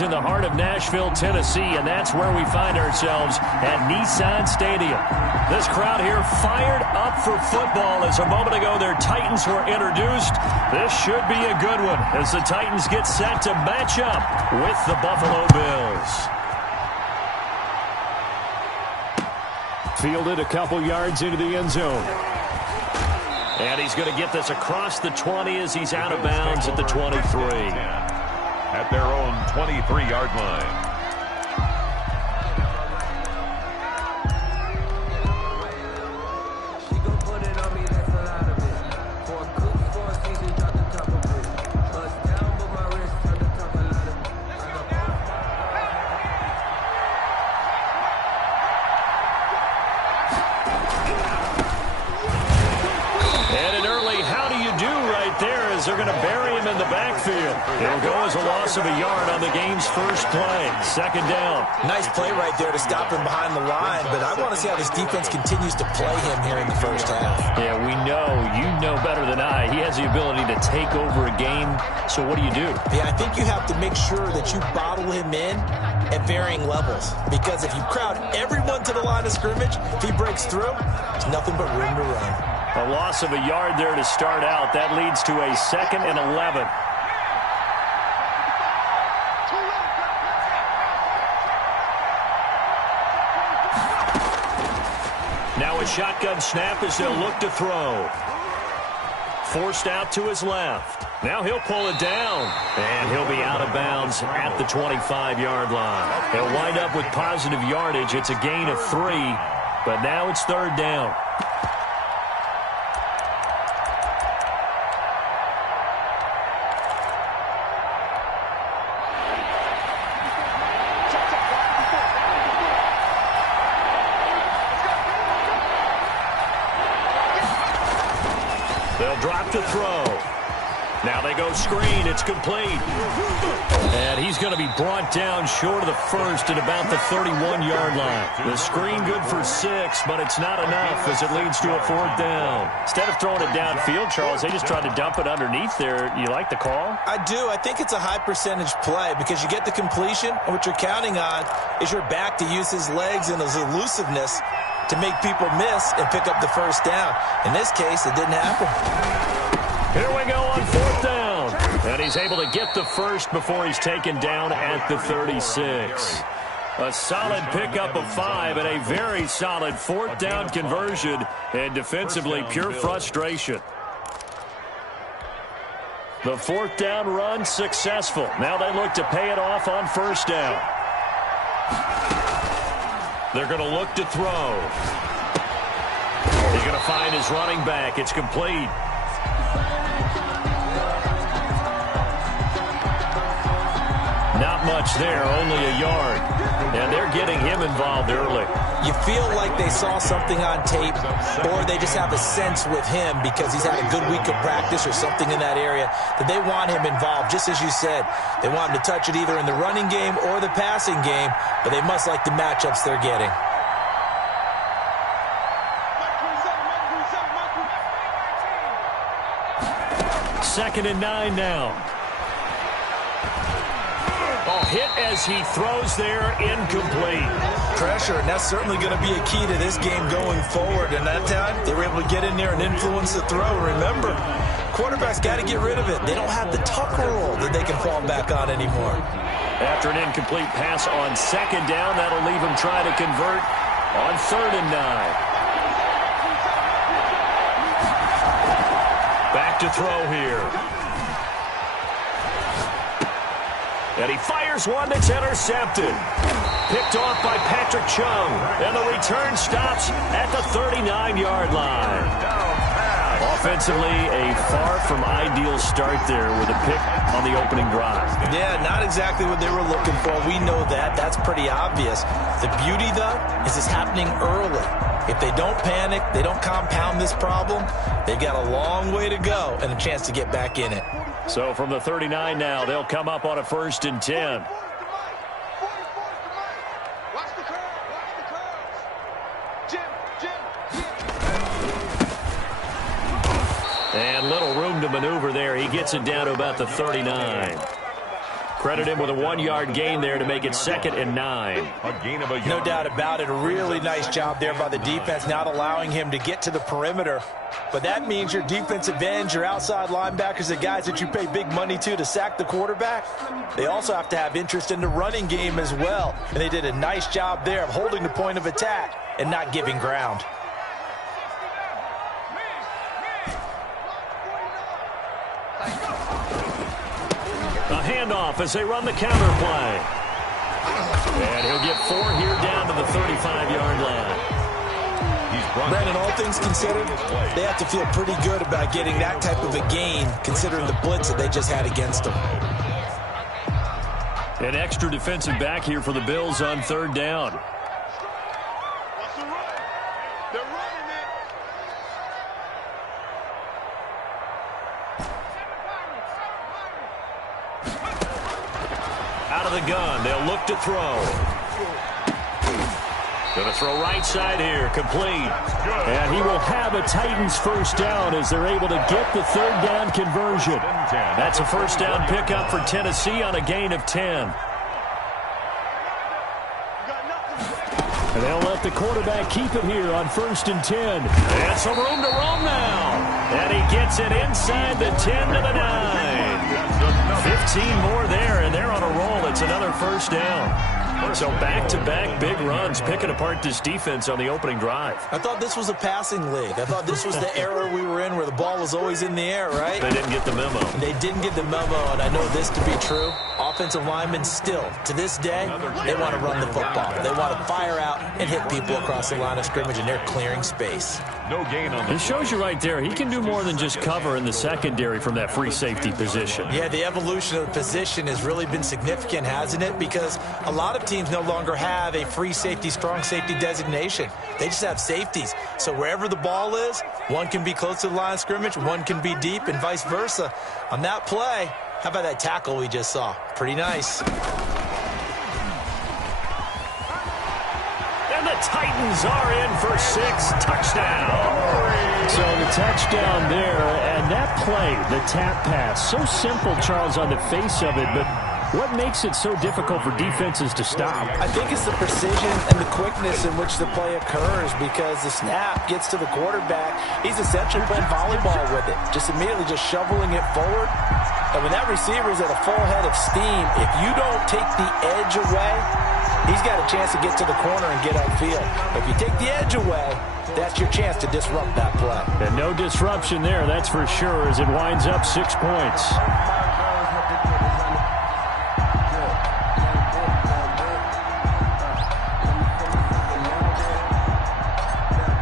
In the heart of Nashville, Tennessee, and that's where we find ourselves at Nissan Stadium. This crowd here fired up for football as a moment ago their Titans were introduced. This should be a good one as the Titans get set to match up with the Buffalo Bills. Fielded a couple yards into the end zone. And he's going to get this across the 20 as he's out of bounds at the 23. At their own 23-yard line. They're going to bury him in the backfield. It'll go as a loss of a yard on the game's first play. Second down. Nice play right there to stop him behind the line, but I want to see how this defense continues to play him here in the first half. Yeah, we know. You know better than I. He has the ability to take over a game, so what do you do? Yeah, I think you have to make sure that you bottle him in at varying levels, because if you crowd everyone to the line of scrimmage, if he breaks through, there's nothing but room to run. A loss of a yard there to start out. That leads to a 2nd and 11. Now a shotgun snap as they'll look to throw. Forced out to his left. Now he'll pull it down. And he'll be out of bounds at the 25-yard line. He'll wind up with positive yardage. It's a gain of 3, but now it's 3rd down. They'll drop to throw. Now they go screen. It's complete. And he's going to be brought down short of the first at about the 31-yard line. The screen good for 6, but it's not enough as it leads to a 4th down. Instead of throwing it downfield, Charles, they just tried to dump it underneath there. You like the call? I do. I think it's a high percentage play because you get the completion, and what you're counting on is your back to use his legs and his elusiveness to make people miss and pick up the first down. In this case, it didn't happen. Here we go on 4th down. And he's able to get the first before he's taken down at the 36. A solid pickup of 5 and a very solid 4th down conversion. And defensively, pure frustration. The 4th down run successful. Now they look to pay it off on 1st down. They're going to look to throw. He's going to find his running back. It's complete. Not much there, only a yard. And they're getting him involved early. You feel like they saw something on tape, or they just have a sense with him because he's had a good week of practice or something in that area that they want him involved. Just as you said, they want him to touch it either in the running game or the passing game, but they must like the matchups they're getting. Second and 9 now. Oh, hit as he throws there, incomplete. Pressure, and that's certainly going to be a key to this game going forward. And that time, they were able to get in there and influence the throw. Remember, quarterbacks got to get rid of it. They don't have the Tucker rule that they can fall back on anymore. After an incomplete pass on 2nd down, that'll leave him trying to convert on 3rd and 9. Back to throw here. And he fires one that's intercepted. Picked off by Patrick Chung. And the return stops at the 39-yard line. Offensively, a far from ideal start there with a pick on the opening drive. Yeah, not exactly what they were looking for. We know that. That's pretty obvious. The beauty, though, is it's happening early. If they don't panic, they don't compound this problem, they've got a long way to go and a chance to get back in it. So from the 39 now, they'll come up on a 1st and 10. And little room to maneuver there. He gets it down to about the 39. Credit him with a 1-yard gain there to make it 2nd and 9. A gain of a yard. No doubt about it. A really nice job there by the defense, not allowing him to get to the perimeter. But that means your defensive ends, your outside linebackers, the guys that you pay big money to sack the quarterback, they also have to have interest in the running game as well. And they did a nice job there of holding the point of attack and not giving ground. A handoff as they run the counter play. And he'll get 4 here down to the 35-yard line. Brandon, all things considered, they have to feel pretty good about getting that type of a gain considering the blitz that they just had against them. An extra defensive back here for the Bills on 3rd down. Out of the gun, they'll look to throw. Going to throw right side here, complete. And he will have a Titans first down as they're able to get the 3rd down conversion. That's a first down pickup for Tennessee on a gain of 10. And they'll let the quarterback keep it here on 1st and 10. And some room to roam now. And he gets it inside the 10 to the 9. 15 more there, and they're on a roll. It's another first down. So back-to-back big runs, picking apart this defense on the opening drive. I thought this was a passing league. I thought this was the era we were in where the ball was always in the air, right? They didn't get the memo. They didn't get the memo, and I know this to be true. Offensive linemen still, to this day, they want to run the football. They want to fire out and hit people across the line of scrimmage, and they're clearing space. No gain on It shows you right there, he can do more than just cover in the secondary from that free safety position. Yeah, the evolution of the position has really been significant, hasn't it? Because a lot of teams no longer have a free safety, strong safety designation. They just have safeties. So wherever the ball is, one can be close to the line of scrimmage, one can be deep, and vice versa. On that play, how about that tackle we just saw? Pretty nice. And the Titans are in for 6. Touchdown. So the touchdown there, and that play, the tap pass, so simple, Charles, on the face of it, but what makes it so difficult for defenses to stop? I think it's the precision and the quickness in which the play occurs because the snap gets to the quarterback. He's essentially playing volleyball with it, just immediately just shoveling it forward. And when that receiver is at a full head of steam, if you don't take the edge away, he's got a chance to get to the corner and get upfield. If you take the edge away, that's your chance to disrupt that play. And no disruption there, that's for sure, as it winds up 6 points.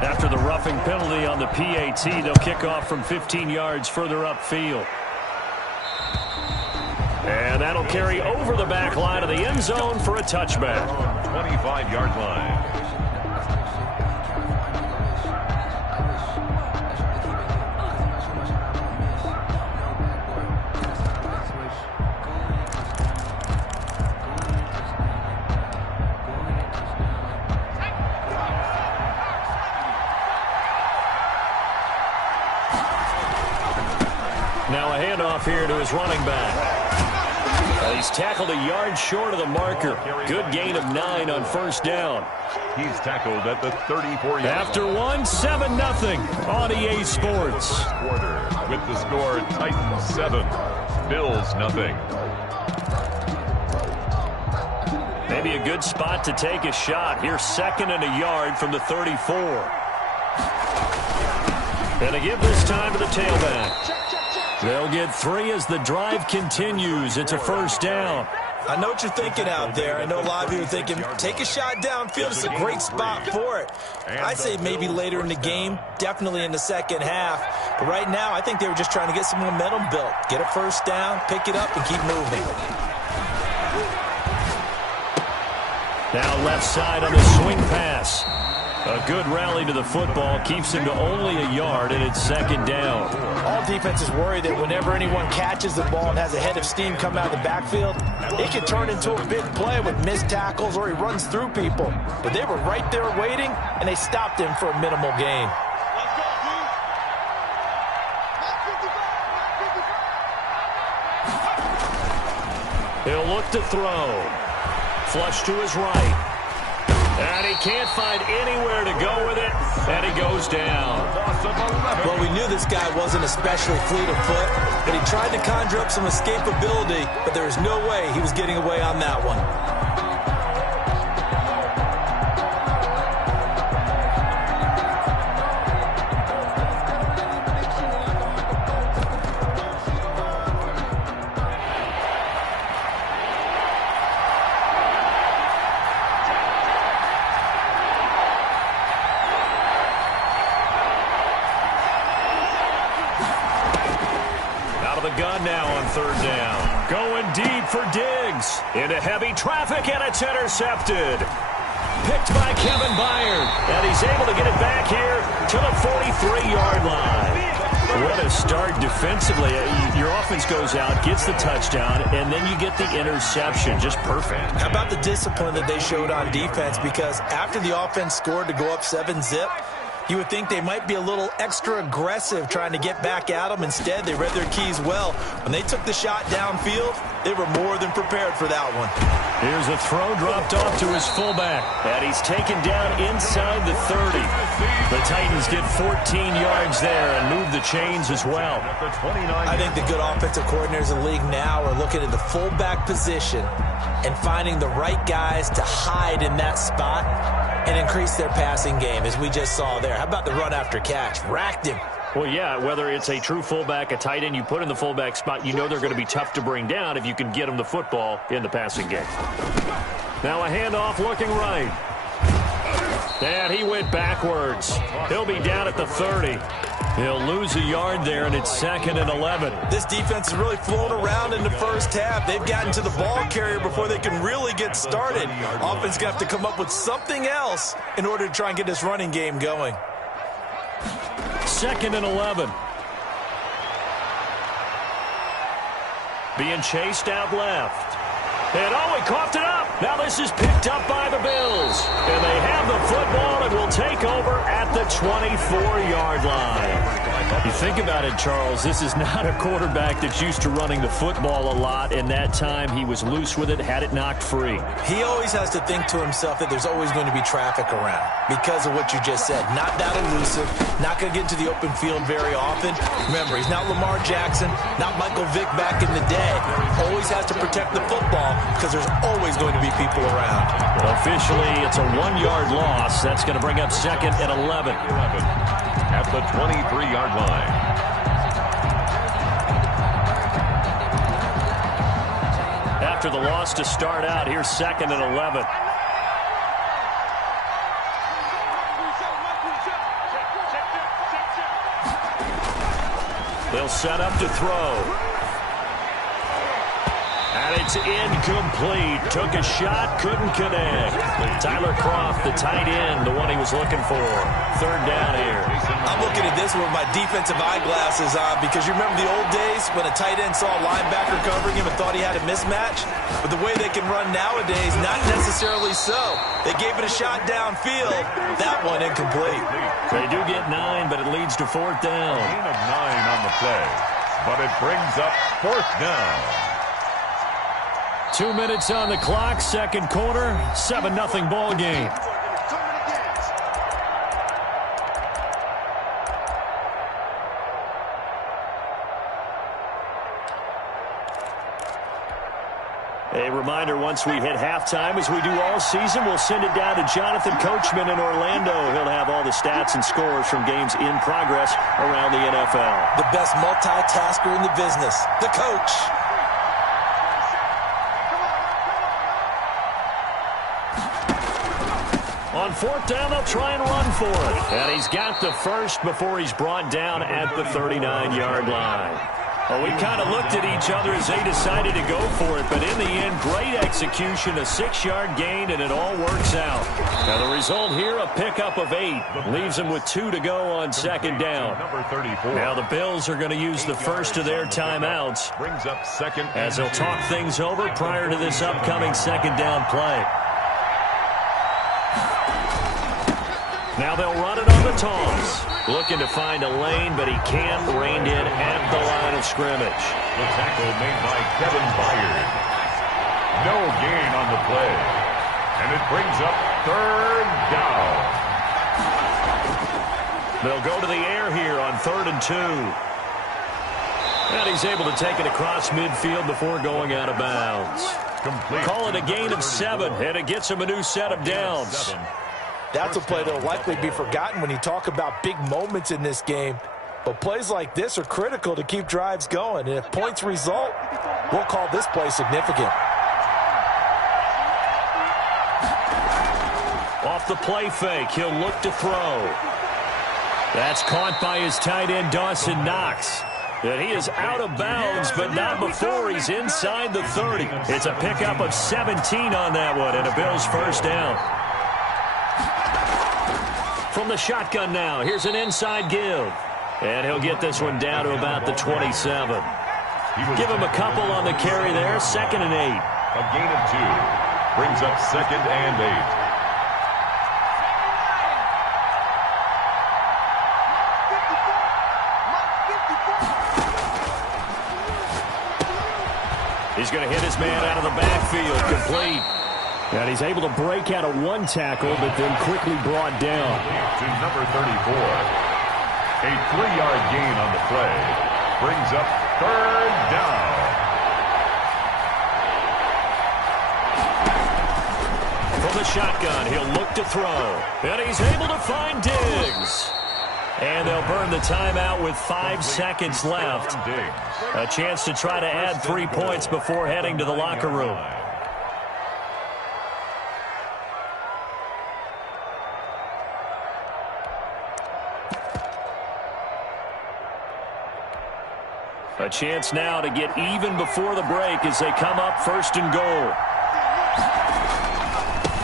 After the roughing penalty on the PAT, they'll kick off from 15 yards further upfield. And that'll carry over the back line of the end zone for a touchback. 25-yard line. Now a handoff here to his running back. He's tackled a yard short of the marker. Good gain of 9 on first down. He's tackled at the 34-yard line. After one, 7-0 on EA Sports. Quarter with the score, Titans 7, Bills 0. Maybe a good spot to take a shot. Here's 2nd and a yard from the 34. And they give this time to the tailback. They'll get 3 as the drive continues. It's a first down. I know what you're thinking out there. I know a lot of you are thinking, take a shot downfield. It's a great spot for it. I'd say maybe later in the game, definitely in the second half. But right now, I think they were just trying to get some momentum built. Get a first down, pick it up, and keep moving. Now left side on the swing pass. A good rally to the football keeps him to only a yard, and it's 2nd down. All defenses worry that whenever anyone catches the ball and has a head of steam come out of the backfield, it can turn into a big play with missed tackles or he runs through people. But they were right there waiting, and they stopped him for a minimal gain. He'll look to throw. Flush to his right. And he can't find anywhere to go with it, and he goes down. Well, we knew this guy wasn't especially fleet of foot, but he tried to conjure up some escapability, but there was no way he was getting away on that one. Gun now on third down. Going deep for Diggs. Into heavy traffic, and it's intercepted. Picked by Kevin Byard. And he's able to get it back here to the 43-yard line. What a start defensively. Your offense goes out, gets the touchdown, and then you get the interception. Just perfect. How about the discipline that they showed on defense? Because after the offense scored to go up 7-zip, you would think they might be a little extra aggressive trying to get back at them. Instead, they read their keys well. When they took the shot downfield, they were more than prepared for that one. Here's a throw dropped off to his fullback. And he's taken down inside the 30. The Titans get 14 yards there and move the chains as well. I think the good offensive coordinators in the league now are looking at the fullback position and finding the right guys to hide in that spot and increase their passing game, as we just saw there. How about the run after catch? Racked him. Well, yeah, whether it's a true fullback, a tight end, you put in the fullback spot, you know they're going to be tough to bring down if you can get them the football in the passing game. Now a handoff looking right. And he went backwards. He'll be down at the 30. He'll lose a yard there, and it's 2nd and 11. This defense has really flown around in the first half. They've gotten to the ball carrier before they can really get started. Offense going to have to come up with something else in order to try and get this running game going. 2nd and 11. Being chased out left. And he coughed it up. Now this is picked up by the Bills. And they have the football and will take over at the 24-yard line. You think about it, Charles, this is not a quarterback that's used to running the football a lot, and that time he was loose with it, had it knocked free. He always has to think to himself that there's always going to be traffic around because of what you just said. Not that elusive, not going to get into the open field very often. Remember, he's not Lamar Jackson, not Michael Vick back in the day. Always has to protect the football because there's always going to be people around. Officially, it's a 1-yard loss. That's going to bring up 2nd and 11. At the 23-yard line. After the loss to start out, here's 2nd and 11. They'll set up to throw. And it's incomplete. Took a shot, couldn't connect. Tyler Kroft, the tight end, the one he was looking for. 3rd down here. I'm looking at this with my defensive eyeglasses on because you remember the old days when a tight end saw a linebacker covering him and thought he had a mismatch? But the way they can run nowadays, not necessarily so. They gave it a shot downfield. That one incomplete. They do get 9, but it leads to 4th down. Gain of 9 on the play, but it brings up 4th down. 2 minutes on the clock, 2nd quarter, 7-0 ball game. A reminder, once we hit halftime, as we do all season, we'll send it down to Jonathan Coachman in Orlando. He'll have all the stats and scores from games in progress around the NFL. The best multitasker in the business, the coach. On 4th down, they'll try and run for it. And he's got the first before he's brought down at the 39-yard line. Well, we kind of looked at each other as they decided to go for it, but in the end, great execution, a 6-yard gain, and it all works out. Now the result here, a pickup of 8. Leaves them with 2 to go on 2nd down. Number 34. Now the Bills are going to use the first of their timeouts Brings up 2nd as they'll talk things over prior to this upcoming 2nd down play. Now they'll run it on the toss. Looking to find a lane, but he can't. Reined in at the line of scrimmage. The tackle made by Kevin Byard. No gain on the play. And it brings up third down. They'll go to the air here on 3rd and 2. And he's able to take it across midfield before going out of bounds. Complete. Call it a gain of 7, and it gets him a new set of downs. That's a play that will likely be forgotten when you talk about big moments in this game. But plays like this are critical to keep drives going. And if points result, we'll call this play significant. Off the play fake, he'll look to throw. That's caught by his tight end, Dawson Knox. And he is out of bounds, but not before he's inside the 30. It's a pickup of 17 on that one, and a Bills first down. From the shotgun now, here's an inside give. And he'll get this one down to about the 27. Give him a couple on the carry there, 2nd and 8. A gain of 2. Brings up 2nd and 8. He's going to hit his man out of the backfield, complete. And he's able to break out of one tackle, but then quickly brought down. To number 34. A 3-yard gain on the play. Brings up 3rd down. From the shotgun, he'll look to throw. And he's able to find Diggs. And they'll burn the timeout with 5 seconds left. A chance to try to add 3 points before heading to the locker room. A chance now to get even before the break as they come up 1st and goal.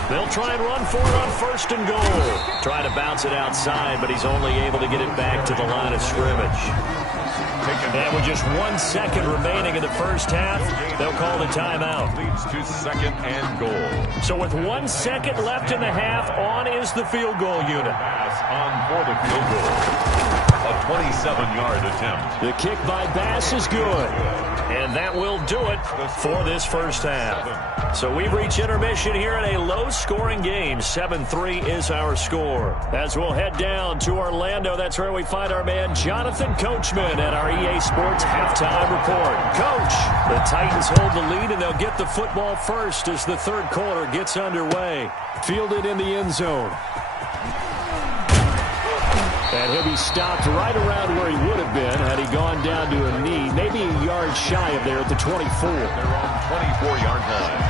They'll try and run for it on 1st and goal. Try to bounce it outside, but he's only able to get it back to the line of scrimmage. And with just 1 second remaining in the first half, they'll call the timeout. Leads to 2nd and goal. So with 1 second left in the half, on is the field goal unit. Pass on for the field goal. A 27-yard attempt. The kick by Bass is good. And that will do it for this first half. So we've reached intermission here in a low-scoring game. 7-3 is our score. As we'll head down to Orlando, that's where we find our man Jonathan Coachman at our EA Sports Halftime Report. Coach, the Titans hold the lead, and they'll get the football first as the 3rd quarter gets underway. Fielded in the end zone. And he'll be stopped right around where he would have been had he gone down to a knee, maybe a yard shy of there at the 24. They're on 24-yard line.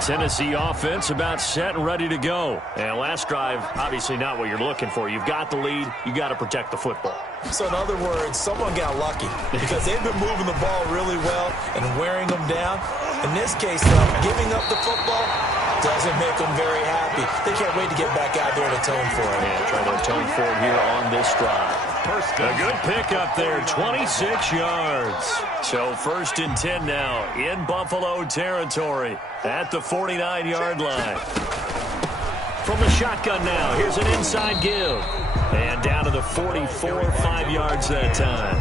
Tennessee offense about set and ready to go. And last drive, obviously not what you're looking for. You've got the lead. You got to protect the football. So in other words, someone got lucky because they've been moving the ball really well and wearing them down. In this case, though, giving up the football doesn't make them very happy. They can't wait to get back out there and atone for it. Yeah, try to atone for it here on this drive. A good pickup there, 26 yards. So 1st and 10 now in Buffalo territory at the 49-yard line. From the shotgun now, here's an inside give. And down to the 44, 5 yards that time.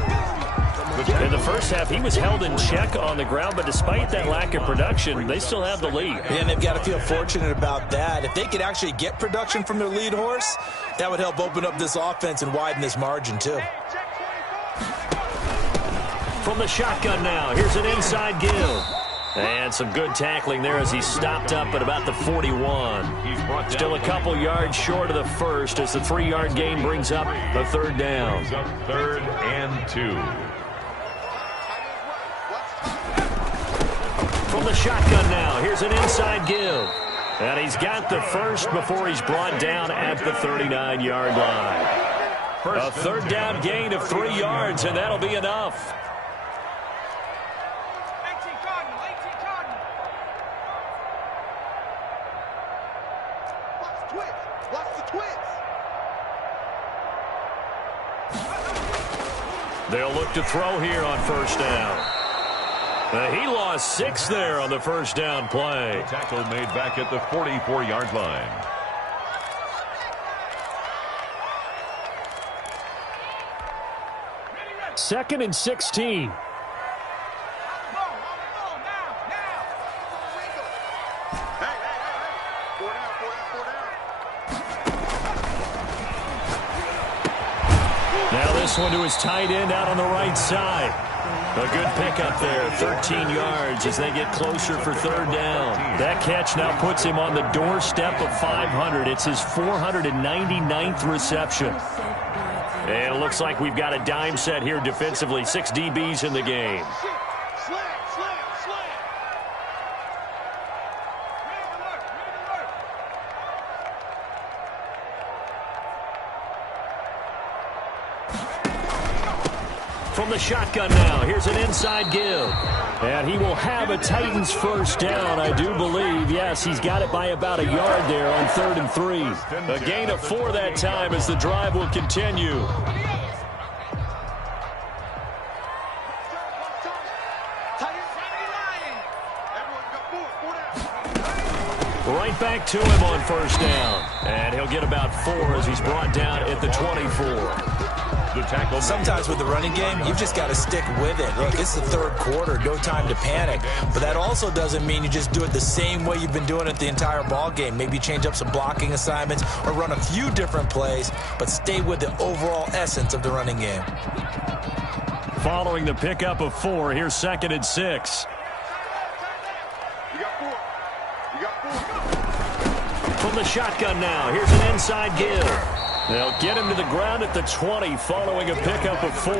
In the first half, he was held in check on the ground, but despite that lack of production, they still have the lead. And they've got to feel fortunate about that. If they could actually get production from their lead horse, that would help open up this offense and widen this margin, too. From the shotgun now, here's an inside give. And some good tackling there as he stopped up at about the 41. Still a couple yards short of the first as the 3-yard gain brings up the 3rd down. 3rd and 2. From the shotgun now, here's an inside give. And he's got the first before he's brought down at the 39-yard line. A 3rd down gain of 3 yards, and that'll be enough. They'll look to throw here on 1st down. He lost 6 there on the 1st down play. The tackle made back at the 44-yard line. 2nd and 16. Now this one to his tight end out on the right side. A good pickup there, 13 yards as they get closer for 3rd down. That catch now puts him on the doorstep of 500. It's his 499th reception. And it looks like we've got a dime set here defensively. 6 DBs in the game. From the shotgun now, here's an inside give. And he will have a Titans 1st down, I do believe. Yes, he's got it by about a yard there on 3rd and 3. A gain of 4 that time as the drive will continue. Right back to him on 1st down. And he'll get about 4 as he's brought down at the 24. Sometimes with the running game, you've just got to stick with it. Look, it's the 3rd quarter, no time to panic. But that also doesn't mean you just do it the same way you've been doing it the entire ball game. Maybe change up some blocking assignments or run a few different plays, but stay with the overall essence of the running game. Following the pickup of 4, here's 2nd and 6. From the shotgun now, here's an inside give. They'll get him to the ground at the 20 following a pickup of 4.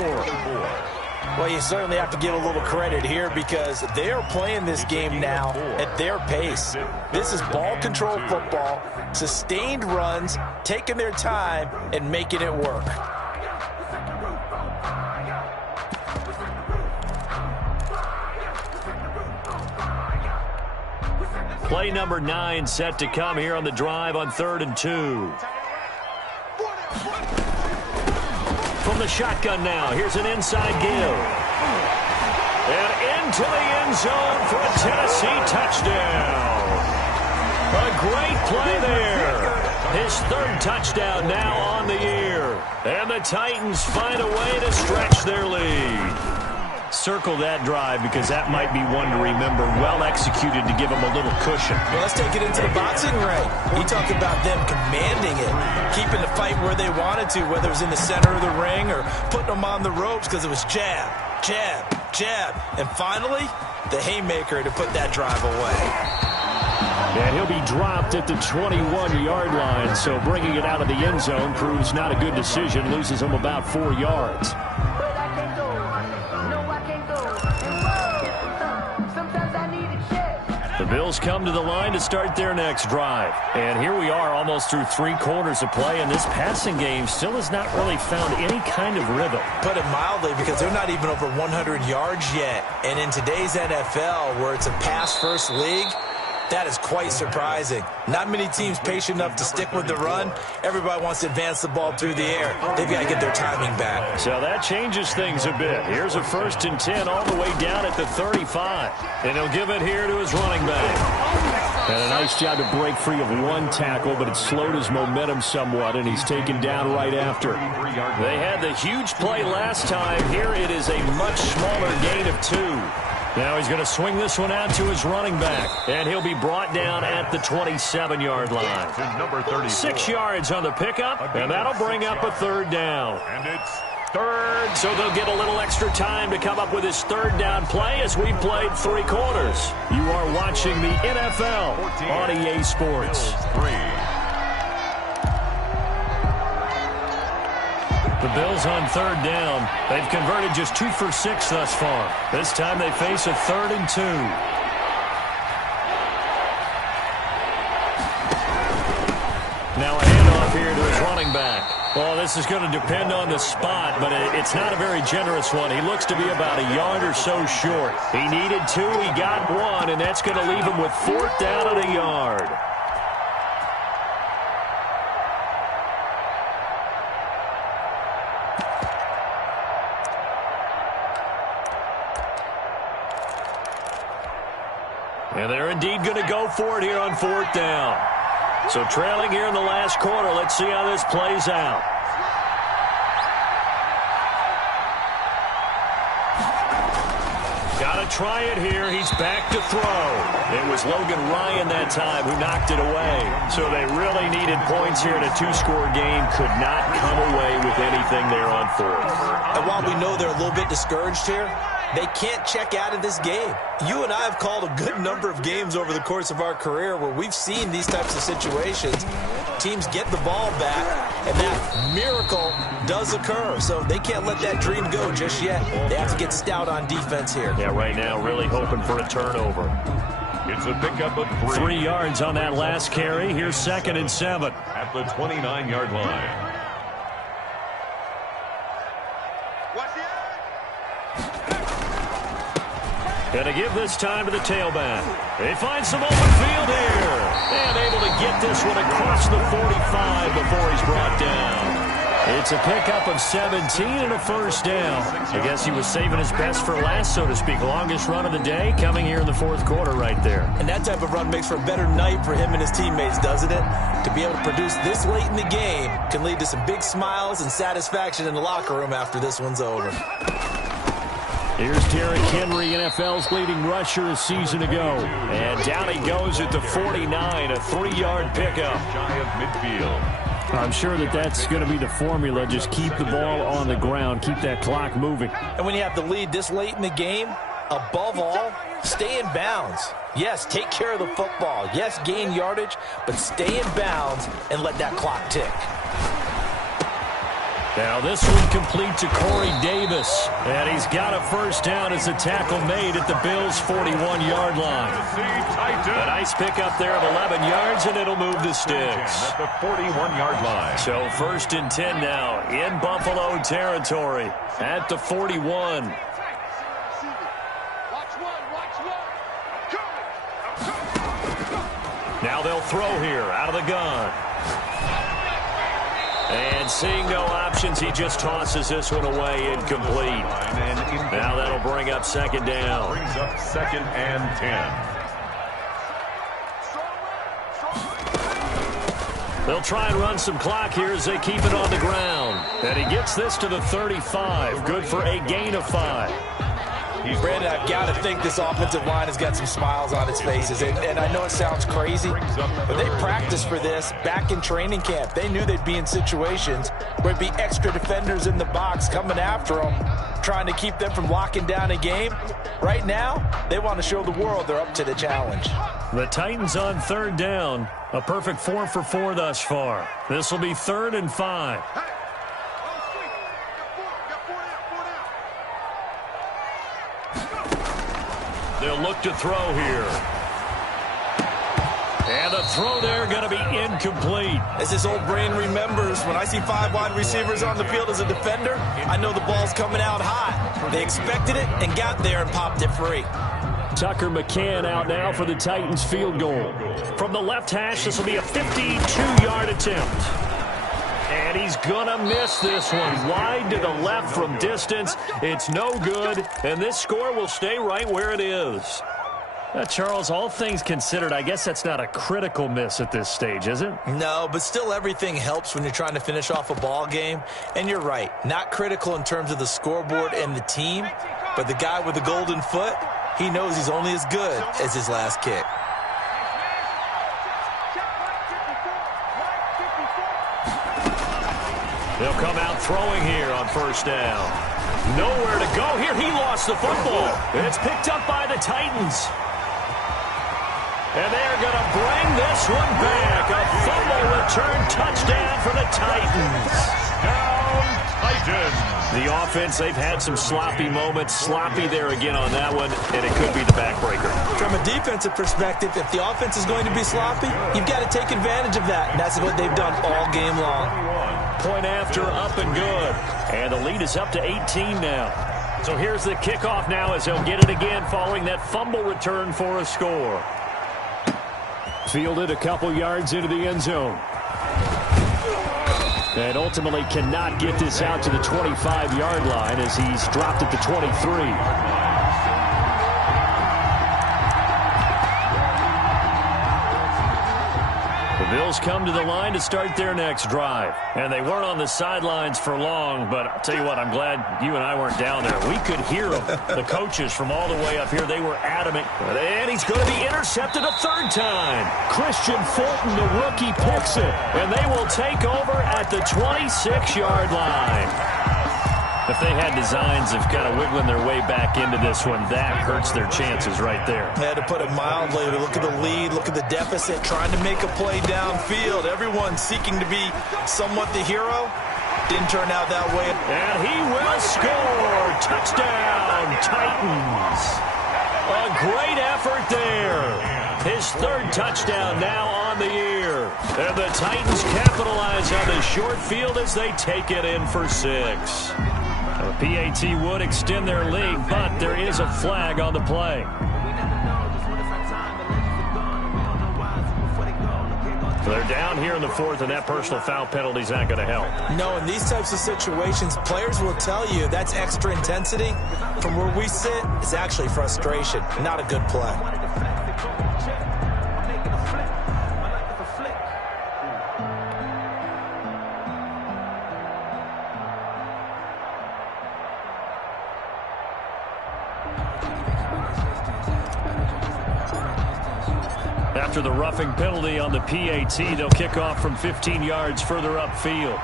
Well, you certainly have to give a little credit here because they are playing this game now at their pace. This is ball control football, sustained runs, taking their time and making it work. Play number 9 set to come here on the drive on 3rd and 2. From the shotgun now, here's an inside give. And into the end zone for a Tennessee touchdown. A great play there. His 3rd touchdown now on the year. And the Titans find a way to stretch their lead. Circle that drive because that might be one to remember. Well executed to give them a little cushion. Well, let's take it into the boxing ring. You talk about them commanding it, keeping the fight where they wanted to, whether it was in the center of the ring or putting them on the ropes because it was jab, jab, jab. And finally, the haymaker to put that drive away. And he'll be dropped at the 21-yard line, so bringing it out of the end zone proves not a good decision. Loses him about 4 yards. The Bills come to the line to start their next drive. And here we are almost through 3 quarters of play, and this passing game still has not really found any kind of rhythm. Put it mildly, because they're not even over 100 yards yet. And in today's NFL, where it's a pass-first league, that is quite surprising. Not many teams patient enough to stick with the run. Everybody wants to advance the ball through the air. They've got to get their timing back. So that changes things a bit. Here's a 1st and 10 all the way down at the 35. And he'll give it here to his running back. And a nice job to break free of 1 tackle, but it slowed his momentum somewhat, and he's taken down right after. They had the huge play last time. Here it is a much smaller gain of 2. Now he's going to swing this one out to his running back. And he'll be brought down at the 27-yard line. Number 34. 6 yards on the pickup, and that'll bring up a 3rd down. And it's 3rd, so they'll get a little extra time to come up with his 3rd down play as we played 3 quarters. You are watching the NFL on EA Sports. The Bills on 3rd down. They've converted just 2 for 6 thus far. This time they face a 3rd and 2. Now a handoff here to his running back. Well, this is going to depend on the spot, but it's not a very generous one. He looks to be about a yard or so short. He needed 2, he got 1, and that's going to leave him with 4th down and a yard. And they're indeed going to go for it here on 4th down. So trailing here in the last quarter, let's see how this plays out. Gotta try it here. He's back to throw. It was Logan Ryan that time who knocked it away. So they really needed points here in a two-score game. Could not come away with anything there on fourth. And while we know they're a little bit discouraged here, they can't check out of this game. You and I have called a good number of games over the course of our career where we've seen these types of situations. Teams get the ball back, and that miracle does occur. So they can't let that dream go just yet. They have to get stout on defense here. Yeah, right now really hoping for a turnover. It's a pickup of 3 yards on that last carry. Here's 2nd and 7. At the 29-yard line. Gonna give this time to the tailback. They find some open field here. And able to get this one across the 45 before he's brought down. It's a pickup of 17 and a first down. I guess he was saving his best for last, so to speak. Longest run of the day coming here in the fourth quarter right there. And that type of run makes for a better night for him and his teammates, doesn't it? To be able to produce this late in the game can lead to some big smiles and satisfaction in the locker room after this one's over. Here's Derrick Henry, NFL's leading rusher a season ago. And down he goes at the 49, a 3-yard pickup. Shy of midfield. I'm sure that's going to be the formula. Just keep the ball on the ground. Keep that clock moving. And when you have the lead this late in the game, above all, stay in bounds. Yes, take care of the football. Yes, gain yardage, but stay in bounds and let that clock tick. Now this one complete to Corey Davis. And he's got a first down as the tackle made at the Bills' 41-yard line. A nice pickup there of 11 yards, and it'll move the sticks. At the 41-yard line. So 1st and 10 now in Buffalo territory at the 41. Now they'll throw here out of the gun. And seeing no options, he just tosses this one away, incomplete. Now that'll bring up 2nd down. Brings up 2nd and 10. They'll try and run some clock here as they keep it on the ground. And he gets this to the 35. Good for a gain of 5. Brandon, I've got to think this offensive line has got some smiles on its faces. And I know it sounds crazy, but they practiced for this back in training camp. They knew they'd be in situations where it'd be extra defenders in the box coming after them, trying to keep them from locking down a game. Right now, they want to show the world they're up to the challenge. The Titans on 3rd down. A perfect 4 for 4 thus far. This will be 3rd and 5. They'll look to throw here. And the throw there going to be incomplete. As this old brain remembers, when I see 5 wide receivers on the field as a defender, I know the ball's coming out hot. They expected it and got there and popped it free. Tucker McCann out now for the Titans field goal. From the left hash, this will be a 52-yard attempt. And he's going to miss this one. Wide to the left from distance. It's no good, and this score will stay right where it is. Charles, all things considered, I guess that's not a critical miss at this stage, is it? No, but still everything helps when you're trying to finish off a ball game. And you're right, not critical in terms of the scoreboard and the team, but the guy with the golden foot, he knows he's only as good as his last kick. They'll come out throwing here on 1st down. Nowhere to go here. He lost the football. It's picked up by the Titans. And they're going to bring this one back. A fumble return touchdown for the Titans. Down, Titans. The offense, they've had some sloppy moments. Sloppy there again on that one, and it could be the backbreaker. From a defensive perspective, if the offense is going to be sloppy, you've got to take advantage of that. And that's what they've done all game long. Point after, up and good. And the lead is up to 18 now. So here's the kickoff now as he'll get it again following that fumble return for a score. Fielded a couple yards into the end zone. And ultimately cannot get this out to the 25-yard line as he's dropped at the 23. Bills come to the line to start their next drive. And they weren't on the sidelines for long, but I'll tell you what, I'm glad you and I weren't down there. We could hear them. The coaches from all the way up here, they were adamant. And he's going to be intercepted a third time. Christian Fulton, the rookie, picks it. And they will take over at the 26-yard line. If they had designs of kind of wiggling their way back into this one, that hurts their chances right there. They had to put it mildly. Look at the lead, look at the deficit, trying to make a play downfield. Everyone seeking to be somewhat the hero. Didn't turn out that way. And he will score. Touchdown, Titans. A great effort there. His third touchdown now on the year. And the Titans capitalize on the short field as they take it in for 6. The PAT would extend their lead, but there is a flag on the play. So they're down here in the 4th, and that personal foul penalty is not going to help. No, in these types of situations, players will tell you that's extra intensity. From where we sit, it's actually frustration, not a good play. After the roughing penalty on the PAT, they'll kick off from 15 yards further upfield.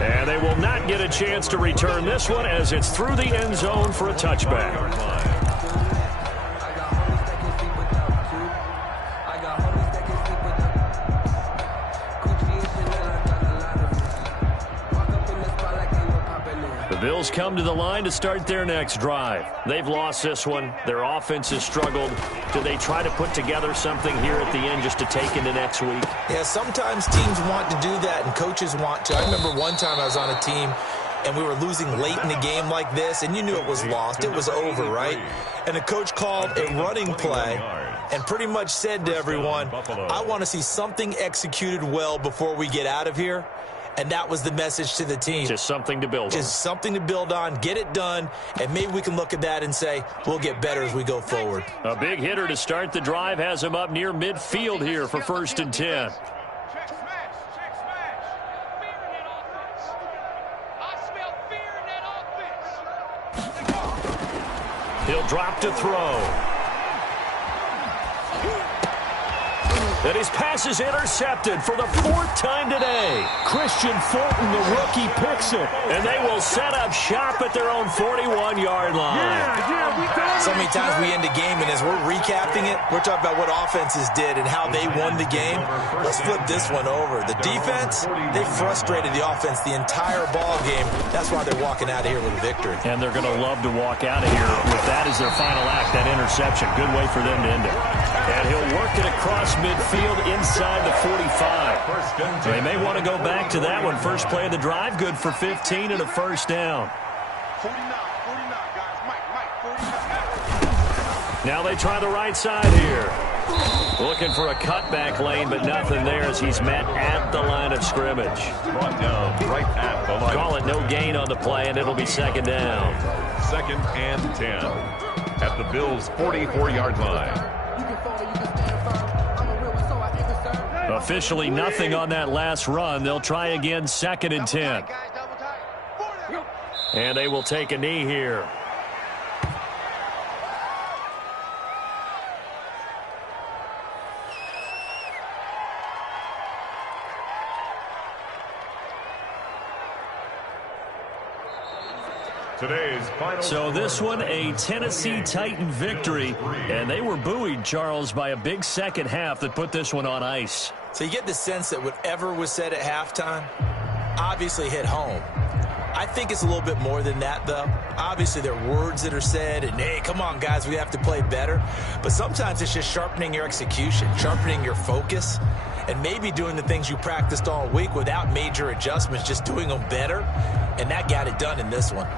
And they will not get a chance to return this one as it's through the end zone for a touchback. The Bills come to the line to start their next drive. They've lost this one. Their offense has struggled. Do they try to put together something here at the end just to take into next week? Yeah, sometimes teams want to do that and coaches want to. I remember one time I was on a team and we were losing late in the game like this, and you knew it was lost. It was over, right? And the coach called a running play and pretty much said to everyone, I want to see something executed well before we get out of here. And that was the message to the team. Just something to build on. Just something to build on, get it done, and maybe we can look at that and say, we'll get better as we go forward. A big hitter to start the drive has him up near midfield here for 1st and 10. He'll drop to throw. And his pass is intercepted for the 4th time today. Christian Fulton, the rookie, picks it. And they will set up shop at their own 41-yard line. So many times we end a game, and as we're recapping it, we're talking about what offenses did and how they won the game. Let's flip this one over. The defense, they frustrated the offense the entire ball game. That's why they're walking out of here with a victory. And they're going to love to walk out of here with that as their final act, that interception. Good way for them to end it. And he'll work it across midfield inside the 45. They may want to go back to that one. First play of the drive, good for 15 and a first down. Now they try the right side here. Looking for a cutback lane, but nothing there as he's met at the line of scrimmage. Brought down right at the line. Call it no gain on the play, and it'll be 2nd down. 2nd and 10 at the Bills' 44-yard line. Officially nothing on that last run. They'll try again, 2nd and 10. And they will take a knee here. So this one, a Tennessee Titan victory, and they were buoyed, Charles, by a big second half that put this one on ice. So you get the sense that whatever was said at halftime obviously hit home. I think it's a little bit more than that, though. Obviously, there are words that are said, and, hey, come on, guys, we have to play better. But sometimes it's just sharpening your execution, sharpening your focus, and maybe doing the things you practiced all week without major adjustments, just doing them better, and that got it done in this one.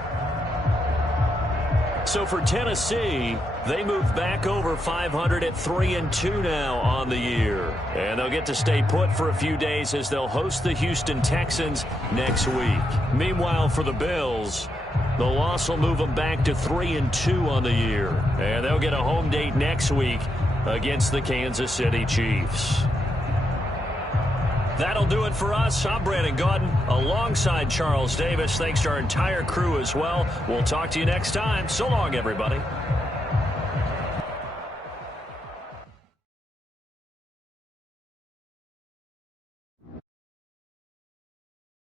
So for Tennessee, they move back over 500 at 3-2 now on the year. And they'll get to stay put for a few days as they'll host the Houston Texans next week. Meanwhile, for the Bills, the loss will move them back to 3-2 on the year. And they'll get a home date next week against the Kansas City Chiefs. That'll do it for us. I'm Brandon Gaudin alongside Charles Davis. Thanks to our entire crew as well. We'll talk to you next time. So long, everybody.